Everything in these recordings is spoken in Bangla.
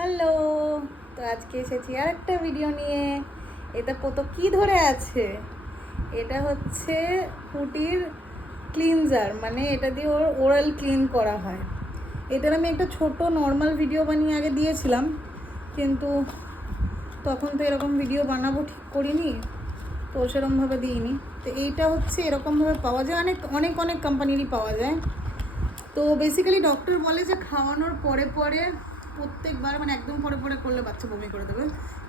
হ্যালো, তো আজকে এসেছি আর একটা ভিডিও নিয়ে। এটা কত কি ধরে আছে, এটা হচ্ছে ফুটির ক্লিনজার, মানে এটা দিয়ে ওর ওরাল ক্লিন করা হয়। এটার আমি একটা ছোট নর্মাল ভিডিও বানিয়ে আগে দিয়েছিলাম, কিন্তু তখন তো এরকম ভিডিও বানাবো ঠিক করিনি, তো সেরকমভাবে দিইনি। তো এইটা হচ্ছে এরকমভাবে পাওয়া যায়, অনেক অনেক অনেক কোম্পানিরই পাওয়া যায়। তো বেসিক্যালি ডক্টর বলে যে খাওয়ানোর পরে পরে প্রত্যেকবার, মানে একদম পরে পরে করলে বাচ্চা বমি করে দেবে,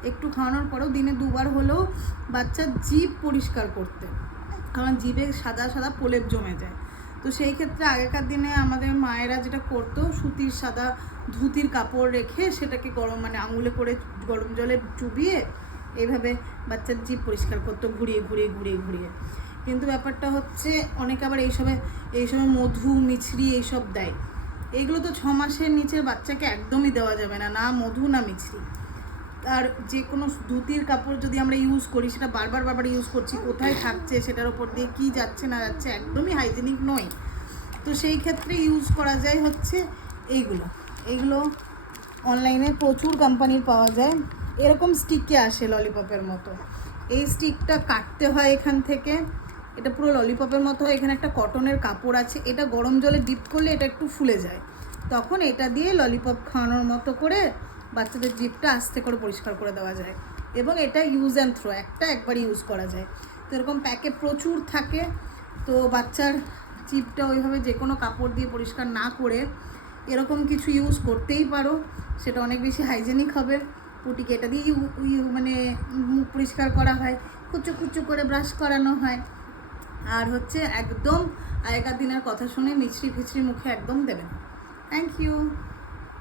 একটু খাওয়ানোর পরেও দিনে 2বার হলেও বাচ্চার জিভ পরিষ্কার করতে, কারণ জিভে সাদা সাদা প্রলেপ জমে যায়। তো সেই ক্ষেত্রে আগেকার দিনে আমাদের মায়েরা যেটা করতো, সুতির সাদা ধুতির কাপড় রেখে সেটাকে গরম, মানে আঙুলে করে গরম জলে চুবিয়ে এইভাবে বাচ্চার জিভ পরিষ্কার করতো, ঘুরিয়ে ঘুরিয়ে ঘুরিয়ে ঘুরিয়ে। কিন্তু ব্যাপারটা হচ্ছে অনেকে আবার এইসবে মধু মিছরি এইসব দেয়। এইগুলো তো 6 মাসের নিচের বাচ্চাকে একদমই দেওয়া যাবে না, না মধু না মিছরি। আর যে কোনো ধুতির কাপড় যদি আমরা ইউজ করি, সেটা বারবার বারবার ইউজ করছি, কোথায় থাকছে সেটার ওপর দিয়ে কি যাচ্ছে না যাচ্ছে, একদমই হাইজেনিক নয়। তো সেই ক্ষেত্রে ইউজ করা যায় হচ্ছে এইগুলো অনলাইনে প্রচুর কোম্পানির পাওয়া যায়। এরকম স্টিকে আসে ললিপপের মতো। এই স্টিকটা কাটতে হয় এখান থেকে, এটা পুরো ললিপপের মতো হয়। এখানে একটা কটনের কাপড় আছে, এটা গরম জলে ডিপ করলে এটা একটু ফুলে যায়, তখন এটা দিয়ে ললিপপ খাওয়ানোর মতো করে বাচ্চাদের জিভটা আস্তে করে পরিষ্কার করে দেওয়া যায়। এবং এটা ইউজ অ্যান্ড থ্রো, একবার ইউজ করা যায়। তো এরকম প্যাকে প্রচুর থাকে। তো বাচ্চার জিভটা ওইভাবে যে কোনো কাপড় দিয়ে পরিষ্কার না করে এরকম কিছু ইউজ করতেই পারো, সেটা অনেক বেশি হাইজেনিক হবে। পুটিকে এটা দিয়ে মানে মুখ পরিষ্কার করা হয়, কুচো কুচো করে ব্রাশ করানো হয়। আর হচ্ছে একদম আগেকার দিনের কথা শুনে মিছরি ফিছরি মুখে একদম দেবেন। Thank you.